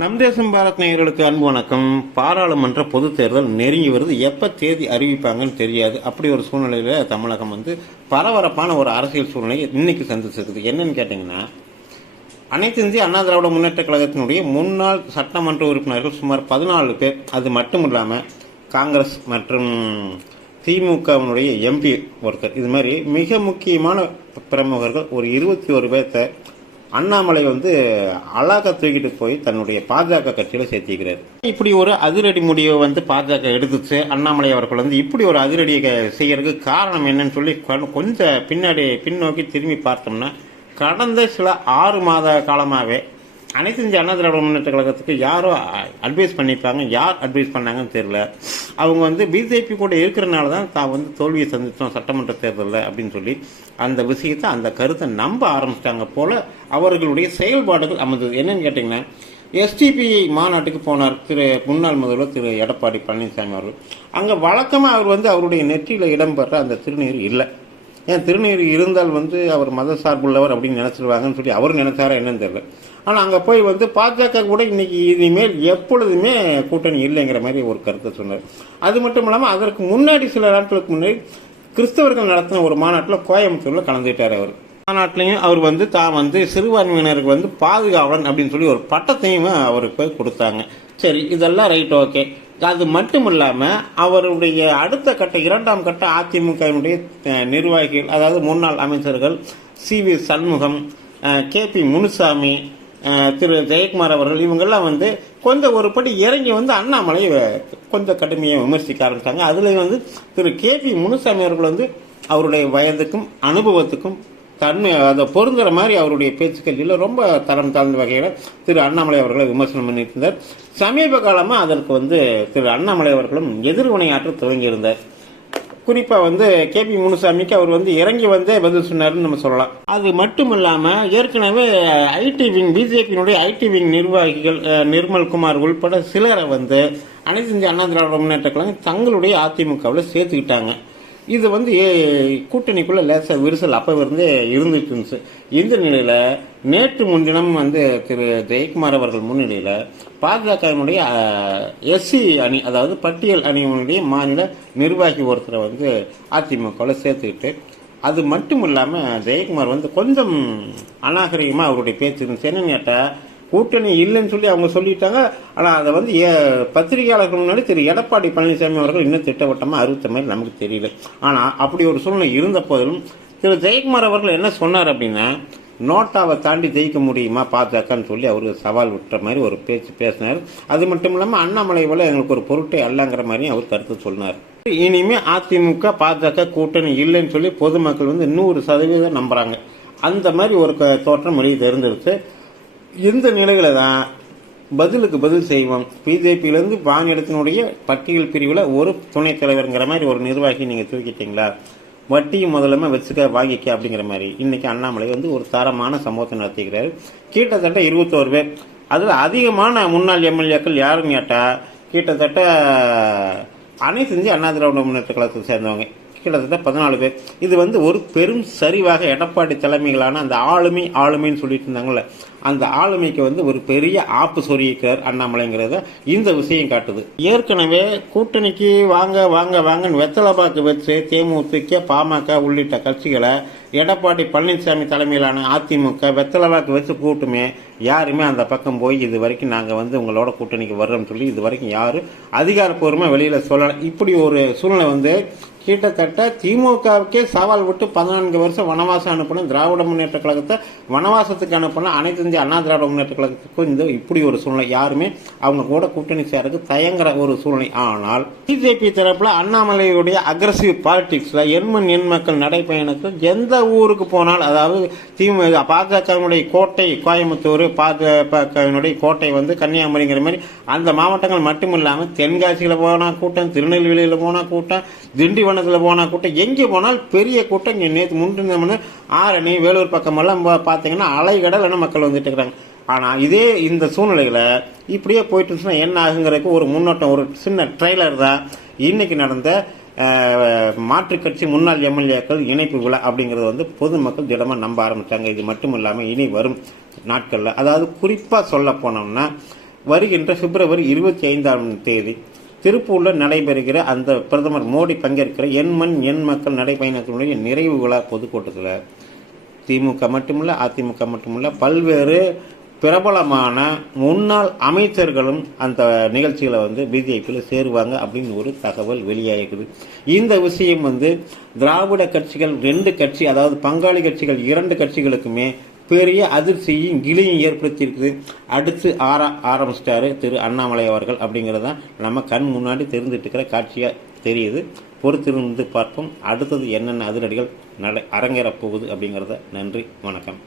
நம் தேசம் பாரத் நேயர்களுக்கு அன்பு வணக்கம். பாராளுமன்ற பொதுத் தேர்தல் நெருங்கி வருது. எப்போ தேதி அறிவிப்பாங்கன்னு தெரியாது. அப்படி ஒரு சூழ்நிலையில் தமிழகம் பரபரப்பான ஒரு அரசியல் சூழ்நிலையை இன்னைக்கு சந்திச்சிருக்குது. என்னன்னு கேட்டிங்கன்னா, அனைத்து இந்திய அண்ணா திராவிட முன்னேற்ற கழகத்தினுடைய முன்னாள் சட்டமன்ற உறுப்பினர்கள் சுமார் 14 பேர். அது மட்டும் இல்லாமல் காங்கிரஸ் மற்றும் திமுகவினுடைய எம்பி ஒருத்தர், இது மாதிரி மிக முக்கியமான பிரமுகர்கள் ஒரு 21 பேர்த்த அண்ணாமலை அழகா தூக்கிட்டு போய் தன்னுடைய பாஜக கட்சியில சேர்த்திக்கிறார். இப்படி ஒரு அதிரடி முடிவை பாஜக எடுத்துச்சு. அண்ணாமலை அவர்கள் இப்படி ஒரு அதிரடியை செய்யறதுக்கு காரணம் என்னன்னு சொல்லி கொஞ்சம் பின்னோக்கி திரும்பி பார்த்தோம்னா, கடந்த சில 6 மாத காலமாகவே அனைத்து இந்திய அண்ணா திராவிட முன்னேற்ற கழகத்துக்கு யாரோ அட்வைஸ் பண்ணியிருப்பாங்க. யார் அட்வைஸ் பண்ணாங்கன்னு தெரியல. அவங்க பிஜேபி கூட இருக்கிறனால தான் தான் தோல்வியை சந்தித்தோம் சட்டமன்ற தேர்தலில் அப்படின்னு சொல்லி அந்த விஷயத்தை, அந்த கருத்தை நம்ப ஆரம்பிச்சிட்டாங்க போல அவர்களுடைய செயல்பாடுகள் அமைந்தது. என்னன்னு கேட்டிங்கன்னா, எஸ்டிபி மாநாட்டுக்கு போனார் முன்னாள் முதல்வர் திரு எடப்பாடி பழனிசாமி அவர்கள். அங்கே வழக்கமாக அவர் அவருடைய நெற்றியில் இடம்பெற அந்த திருநீர் இல்லை. ஏன் திருநீர் இருந்தால் அவர் மத சார்புள்ளவர் அப்படின்னு நினைச்சிருவாங்கன்னு சொல்லி அவர் நினைச்சாரா என்னன்னு தெரியல. ஆனால் அங்கே போய் பாஜக கூட இன்னைக்கு இனிமேல் எப்பொழுதுமே கூட்டணி இல்லைங்கிற மாதிரி ஒரு கருத்தை சொன்னார். அது மட்டும் இல்லாமல் அதற்கு முன்னாடி சில நாட்களுக்கு முன்னாடி கிறிஸ்தவர்கள் நடத்தின ஒரு மாநாட்டில் கோயம்புத்தூரில் கலந்துட்டார். அவர் மாநாட்டிலையும் அவர் தான் சிறுபான்மையினருக்கு பாதுகாவலன் அப்படின்னு சொல்லி ஒரு பட்டத்தையும் அவருக்கு போய் கொடுத்தாங்க. சரி, இதெல்லாம் ரைட், ஓகே. அது மட்டும் இல்லாமல் அவருடைய அடுத்த கட்ட 2ஆம் கட்ட அதிமுகவினுடைய நிர்வாகிகள், அதாவது முன்னாள் அமைச்சர்கள் சி.வி. சண்முகம், கே.பி. முனுசாமி, திரு ஜெயக்குமார் அவர்கள், இவங்கெல்லாம் கொஞ்சம் ஒரு படி இறங்கி அண்ணாமலை கொஞ்சம் கடுமையாக விமர்சிக்க ஆரம்பித்தாங்க. அதில் திரு கே.பி. முனுசாமி அவர்கள் அவருடைய வயதுக்கும் அனுபவத்துக்கும் அதை பொருந்துற மாதிரி அவருடைய பேச்சுக்களில் ரொம்ப தரம் தாழ்ந்த வகையில் திரு அண்ணாமலை அவர்களை விமர்சனம் பண்ணிட்டு இருந்தார். சமீப காலமாக அதற்கு திரு அண்ணாமலை அவர்களும் எதிர்வினையாற்ற துவங்கியிருந்தார். குறிப்பாக கே.பி. முனுசாமிக்கு அவர் இறங்கி பதில் சொன்னார்னு நம்ம சொல்லலாம். அது மட்டும் இல்லாமல் ஏற்கனவே ஐடி விங், பிஜேபியினுடைய ஐடி விங் நிர்வாகிகள் நிர்மல்குமார் உள்பட சிலரை அனைத்து இந்திய அண்ணா திராவிட முன்னேற்ற கழகம் தங்களுடைய அதிமுகவில் சேர்த்துக்கிட்டாங்க. இது கூட்டணிக்குள்ள லேச விரிசல் அப்பவிருந்தே இருந்துட்டு இருந்துச்சு. இந்த நிலையில நேற்று முன்தினம் திரு ஜெயக்குமார் அவர்கள் முன்னிலையில பாஜகவினுடைய எஸ்சி அணி, அதாவது பட்டியல் அணியினுடைய மாநில நிர்வாகி ஒருத்தரை அதிமுகவில் சேர்த்துக்கிட்டு, அது மட்டும் இல்லாம ஜெயக்குமார் கொஞ்சம் அநாகரிகமா அவருடைய பேச்சு இருந்துச்சு. என்னன்னு கேட்டா, கூட்டணி இல்லைன்னு சொல்லி அவங்க சொல்லிட்டாங்க. ஆனால் அதை பத்திரிகையாளர்கள் முன்னாடி திரு எடப்பாடி பழனிசாமி அவர்கள் இன்னும் திட்டவட்டமாக அறிவித்த மாதிரி நமக்கு தெரியல. ஆனால் அப்படி ஒரு சூழ்நிலை இருந்த போதிலும் திரு ஜெயக்குமார் அவர்கள் என்ன சொன்னார் அப்படின்னா, நோட்டாவை தாண்டி ஜெயிக்க முடியுமா பாஜகன்னு சொல்லி அவருக்கு சவால் விட்டுற மாதிரி ஒரு பேச்சு பேசினார். அது மட்டும் இல்லாமல் அண்ணாமலை போல எங்களுக்கு ஒரு பொருட்டே அல்லங்கிற மாதிரியும் அவர் கருத்து சொன்னார். இனிமே அதிமுக பாஜக கூட்டணி இல்லைன்னு சொல்லி பொதுமக்கள் 100% நம்புறாங்க. அந்த மாதிரி ஒரு தோற்றம் வெளியே தெரிஞ்சிருச்சு. இந்த நிலையில தான் பதிலுக்கு பதில் செய்வோம். பிஜேபியிலேருந்து வாங்கிடத்தினுடைய பட்டியல் பிரிவில் ஒரு துணைத் தலைவருங்கிற மாதிரி ஒரு நிர்வாகி நீங்கள் தூக்கிட்டீங்களா, வட்டியும் முதலமே வச்சுக்க வாங்கிக்க அப்படிங்கிற மாதிரி இன்னைக்கு அண்ணாமலை ஒரு தரமான சம்பவத்தை நடத்திக்கிறாரு. கிட்டத்தட்ட 21 பேர். அதில் அதிகமான முன்னாள் எம்எல்ஏக்கள் யாருன்னு கேட்டால் கிட்டத்தட்ட அனைத்து இந்திய அண்ணா திராவிட முன்னேற்ற கழகத்தை சேர்ந்தவங்க கிட்டத்தட்ட 14 பேர். இது ஒரு பெரும் சரிவாக எடப்பாடி தலைமையிலான அந்த ஆளுமைன்னு சொல்லிட்டு இருந்தாங்கல்ல, அந்த ஆளுமைக்கு ஒரு பெரிய ஆப்பு சொருகிறார் அண்ணாமலைங்கிறத இந்த விஷயம் காட்டுது. ஏற்கனவே கூட்டணிக்கு வாங்க வாங்க வாங்கன்னு வெத்தலை பாக்கு வச்சு தேமுதிக, பாமக உள்ளிட்ட கட்சிகளை எடப்பாடி பழனிசாமி தலைமையிலான அதிமுக வெத்தலை வாக்கு வச்சு கூட்டுமே யாருமே அந்த பக்கம் போய் இது வரைக்கும் நாங்கள் உங்களோட கூட்டணிக்கு வர்றோம்னு சொல்லி இது வரைக்கும் யாரும் அதிகாரப்பூர்வமாக வெளியில் சொல்லலை. இப்படி ஒரு சூழ்நிலை கிட்டத்தட்ட திமுகவுக்கே சவால் விட்டு 14 வருஷம் வனவாசம் அனுப்பின திராவிட முன்னேற்ற கழகத்தை வனவாசத்துக்கு அனுப்பின அனைத்து இந்திய அண்ணா திராவிட முன்னேற்ற கழகத்துக்கும் இப்படி ஒரு சூழ்நிலை, யாருமே அவங்க கூட கூட்டணி சேரதுக்கு தயங்குற ஒரு சூழ்நிலை. ஆனால் பிஜேபி தரப்புல அண்ணாமலையுடைய அக்ரஸிவ் பாலிடிக்ஸ்ல எண் மக்கள் நடைபயணத்தில் எந்த ஊருக்கு போனால், அதாவது திமுக பாஜகவினுடைய கோட்டை கோயம்புத்தூர், பாஜகவினுடைய கோட்டை கன்னியாகுமரிங்கிற மாதிரி அந்த மாவட்டங்கள் மட்டும் இல்லாமல் தென்காசியில போனா கூட்டம், திருநெல்வேலியில போனா கூட்டம், திண்டிவனத்தில் போனா கூட்டம், எங்கே போனால் பெரிய கூட்டம். நேற்று முன்னின ஆரணி, வேலூர் பக்கமெல்லாம் பார்த்தீங்கன்னா அலைகடல் மக்கள் வந்துட்டு இருக்கிறாங்க. ஆனால் இதே இந்த சூழ்நிலையில இப்படியே போயிட்டு இருந்துச்சுன்னா என்ன ஆகுங்கிறதுக்கு ஒரு முன்னோட்டம், ஒரு சின்ன ட்ரெய்லர் தான் இன்னைக்கு நடந்த மாற்றுக் கட்சி முன்னாள் எம்எல்ஏக்கள் இணைப்பு விழா அப்படிங்கிறது பொதுமக்கள் திடமாக நம்ப ஆரம்பித்தாங்க. இது மட்டும் இல்லாமல் இனி வரும் நாட்களில், அதாவது குறிப்பாக சொல்ல போனோம்னா வருகின்ற பிப்ரவரி 25ஆம் தேதி திருப்பூரில் நடைபெறுகிற அந்த பிரதமர் மோடி பங்கேற்கிற என் மண் என் மக்கள் நடைபயணத்தினுடைய நிறைவு விழா பொதுக்கூட்டத்தில் திமுக மட்டுமில்ல, அதிமுக மட்டுமில்ல, பல்வேறு பிரபலமான முன்னாள் அமைச்சர்களும் அந்த நிகழ்ச்சிகளை பிஜேபியில் சேருவாங்க அப்படின்னு ஒரு தகவல் வெளியாகிருக்குது. இந்த விஷயம் திராவிட கட்சிகள் 2 கட்சி, அதாவது பங்காளி கட்சிகள் 2 கட்சிகளுக்குமே பெரிய அதிர்ச்சியும் கிளியும் ஏற்படுத்தியிருக்குது. அடுத்து ஆரம்பிச்சிட்டாரு திரு அண்ணாமலை அவர்கள் அப்படிங்கிறதான் நம்ம கண் முன்னாடி தெரிந்துட்டு இருக்கிற காட்சியாக தெரியுது. பொறுத்திருந்து பார்ப்போம் அடுத்தது என்னென்ன அதிரடிகள் அரங்கேறப் போகுது அப்படிங்கிறத. நன்றி, வணக்கம்.